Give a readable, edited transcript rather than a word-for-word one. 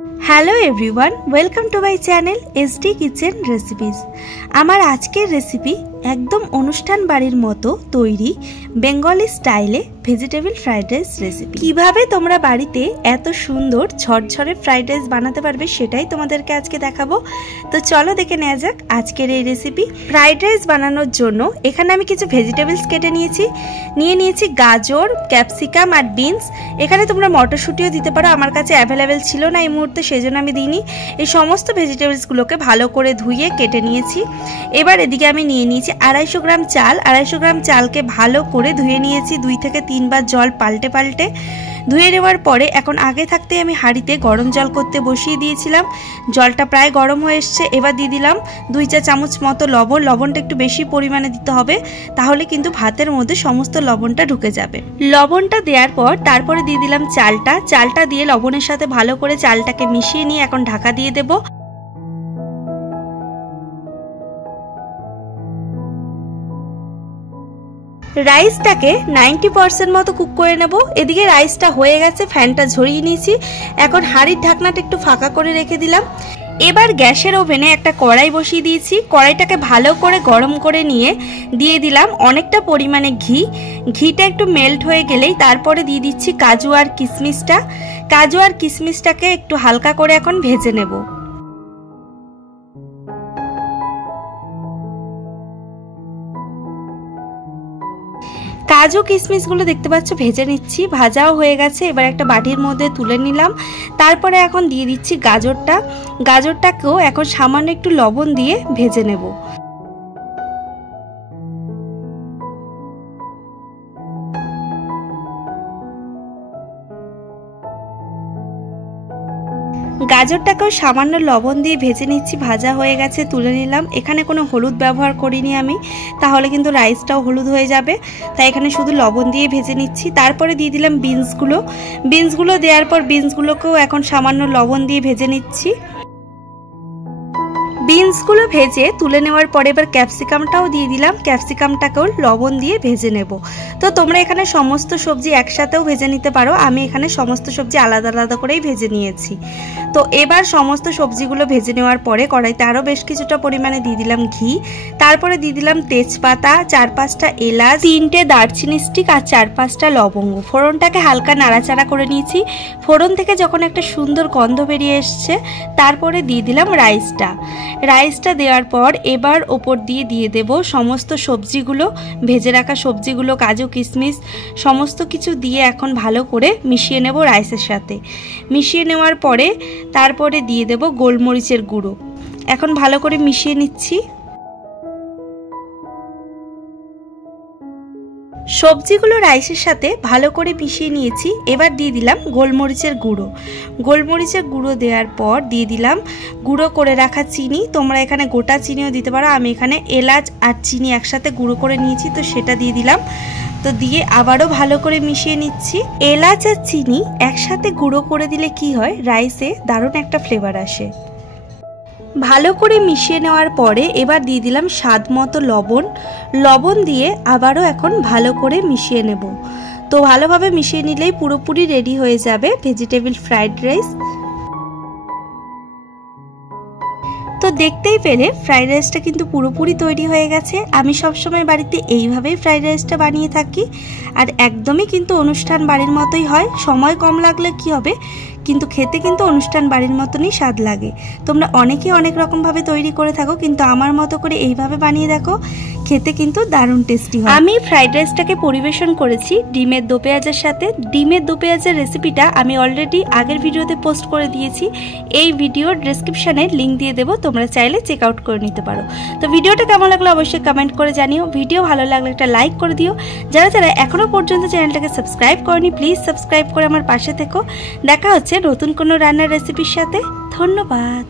Hello everyone, welcome to my channel SD kitchen recipes. আমার আজকের recipe একদম অনুষ্ঠান বাড়ির মতো তৈরি বেঙ্গলি স্টাইলে ভেজিটেবল ফ্রাইড রাইস রেসিপি। কিভাবে তোমরা বাড়িতে এত সুন্দর ঝরঝরে ফ্রাইড রাইস বানাতে পারবে সেটাই তোমাদেরকে আজকে দেখাবো। তো চলো দেখে নেওয়া যাক আজকের এই রেসিপি। ফ্রাইড রাইস বানানোর জন্য এখানে আমি কিছু ভেজিটেবলস কেটে নিয়েছি গাজর, ক্যাপসিকাম আর বিনস। এখানে তোমরা মটরশুঁটিও দিতে পারো, আমার কাছে অ্যাভেলেবেল ছিল না এই মুহূর্তে, সেজন্য আমি দিইনি। এই সমস্ত ভেজিটেবলসগুলোকে ভালো করে ধুয়ে কেটে নিয়েছি। এবার এদিকে আমি নিয়ে নিয়েছি 250 গ্রাম চাল। 250 গ্রাম চালকে ভালো করে ধুয়ে নিয়েছি 2 থেকে 3 বার জল পাল্টে ধুয়ে নেওয়ার পরে এখন আগে থাকতে আমি হাঁড়িতে গরম জল করতে বসিয়ে দিয়েছিলাম। জলটা প্রায় গরম হয়ে এসছে। এবার দিয়ে দিলাম 2 চা চামচ মতো লবণ। লবণটা একটু বেশি পরিমাণে দিতে হবে, তাহলে কিন্তু ভাতের মধ্যে সমস্ত লবণটা ঢুকে যাবে। লবণটা দেওয়ার পর তারপরে দিয়ে দিলাম চালটা দিয়ে লবণের সাথে ভালো করে চালটাকে মিশিয়ে নিয়ে এখন ঢাকা দিয়ে দেবো। রাইসটাকে 90% মতো কুক করে নেব। এদিকে রাইসটা হয়ে গেছে, ফ্যানটা ঝরিয়ে নিয়েছি। এখন হাঁড়ির ঢাকনাটা একটু ফাঁকা করে রেখে দিলাম। এবার গ্যাসের ওভেনে একটা কড়াই বসিয়ে দিয়েছি। কড়াইটাকে ভালো করে গরম করে নিয়ে দিয়ে দিলাম অনেকটা পরিমাণে ঘিটা একটু মেল্ট হয়ে গেলেই তারপরে দিয়ে দিচ্ছি কাজু আর কিশমিশটাকে একটু হালকা করে এখন ভেজে নেব। কাজু কিশমিশগুলো দেখতে পাচ্ছ ভেজে নিচ্ছি, ভাজাও হয়ে গেছে। এবার একটা বাটির মধ্যে তুলে নিলাম। তারপরে এখন দিয়ে দিচ্ছি গাজরটাকেও এখন সামান্য একটু লবণ দিয়ে ভেজে নেব। গাজরটাকেও সামান্য লবণ দিয়ে ভেজে নিচ্ছি, ভাজা হয়ে গেছে, তুলে নিলাম। এখানে কোনো হলুদ ব্যবহার করিনি আমি, তাহলে কিন্তু রাইসটাও হলুদ হয়ে যাবে, তাই এখানে শুধু লবণ দিয়ে ভেজে নিচ্ছি। তারপরে দিয়ে দিলাম বিনসগুলো দেওয়ার পর বিনসগুলোকেও এখন সামান্য লবণ দিয়ে ভেজে নিচ্ছি। বিনসগুলো ভেজে তুলে নেওয়ার পরে এবার ক্যাপসিকামটাও দিয়ে দিলাম। ক্যাপসিকামটাকেও লবণ দিয়ে ভেজে নেব। তো তোমরা এখানে সমস্ত সবজি একসাথেও ভেজে নিতে পারো, আমি এখানে সমস্ত সবজি আলাদা আলাদা করেই ভেজে নিয়েছি। তো এবার সমস্ত সবজিগুলো ভেজে নেওয়ার পরে কড়াইতে আরও বেশ কিছুটা পরিমাণে দিয়ে দিলাম ঘি। তারপরে দিয়ে দিলাম তেজপাতা, 4-5টা এলাচ, 3টে দারচিনি স্টিক আর 4-5টা লবঙ্গ। ফোড়নটাকে হালকা নাড়াচাড়া করে নিয়েছি। ফোড়ন থেকে যখন একটা সুন্দর গন্ধ বেরিয়ে এসছে তারপরে দিয়ে দিলাম রাইসটা দেওয়ার পর এবার ওপর দিয়ে দেব সমস্ত সবজিগুলো, ভেজে রাখা সবজিগুলো, কাজু কিশমিশ সমস্ত কিছু দিয়ে এখন ভালো করে মিশিয়ে নেব রাইসের সাথে। মিশিয়ে নেওয়ার পরে তারপরে দিয়ে দেব গোলমরিচের গুঁড়ো। এখন ভালো করে মিশিয়ে নিচ্ছি। সবজিগুলো রাইসের সাথে ভালো করে মিশিয়ে নিয়েছি। এবার দিয়ে দিলাম গোলমরিচের গুঁড়ো দেওয়ার পর দিয়ে দিলাম গুঁড়ো করে রাখা চিনি। তোমরা এখানে গোটা চিনিও দিতে পারো, আমি এখানে এলাচ আর চিনি একসাথে গুঁড়ো করে নিয়েছি, তো সেটা দিয়ে দিলাম। তো দিয়ে আবারও ভালো করে মিশিয়ে নিচ্ছি। এলাচ আর চিনি একসাথে গুঁড়ো করে দিলে কি হয়, রাইসে দারুণ একটা ফ্লেভার আসে। ভালো করে মিশিয়ে নেওয়ার পরে এবার দিয়ে দিলাম স্বাদ মতো লবণ দিয়ে আবারও এখন ভালো করে মিশিয়ে নেব। তো ভালোভাবে মিশিয়ে নিলেই পুরোপুরি রেডি হয়ে যাবে ভেজিটেবল ফ্রাইড রাইস। তো দেখতেই পেলে ফ্রাইড রাইসটা কিন্তু পুরোপুরি তৈরি হয়ে গেছে। আমি সবসময় বাড়িতে এইভাবেই ফ্রাইড রাইসটা বানিয়ে থাকি, আর একদমই কিন্তু অনুষ্ঠান বাড়ির মতোই হয়। সময় কম লাগলে কি হবে, কিন্তু খেতে কিন্তু অনুষ্ঠান বাড়ির মতনই স্বাদ লাগে। তোমরা অনেকেই অনেক রকমভাবে তৈরি করে থাকো, কিন্তু আমার মতো করে এইভাবে বানিয়ে দেখো, খেতে কিন্তু দারুণ টেস্টি হয়। আমি ফ্রাইড রাইসটাকে পরিবেশন করেছি ডিমের দো পেঁয়াজের সাথে। ডিমের দো পেঁয়াজের রেসিপিটা আমি অলরেডি আগের ভিডিওতে পোস্ট করে দিয়েছি, এই ভিডিওর ডেসক্রিপশানে লিঙ্ক দিয়ে দেবো, তোমরা চাইলে চেক আউট করে নিতে পারো। তো ভিডিওটা কেমন লাগলো অবশ্যই কমেন্ট করে জানিও। ভিডিও ভালো লাগলে একটা লাইক করে দিও। যারা এখনো পর্যন্ত চ্যানেলটাকে সাবস্ক্রাইব করনি প্লিজ সাবস্ক্রাইব করে আমার পাশে থেকো। দেখা হচ্ছে নতুন কোনো রান্নার রেসিপির সাথে। ধন্যবাদ।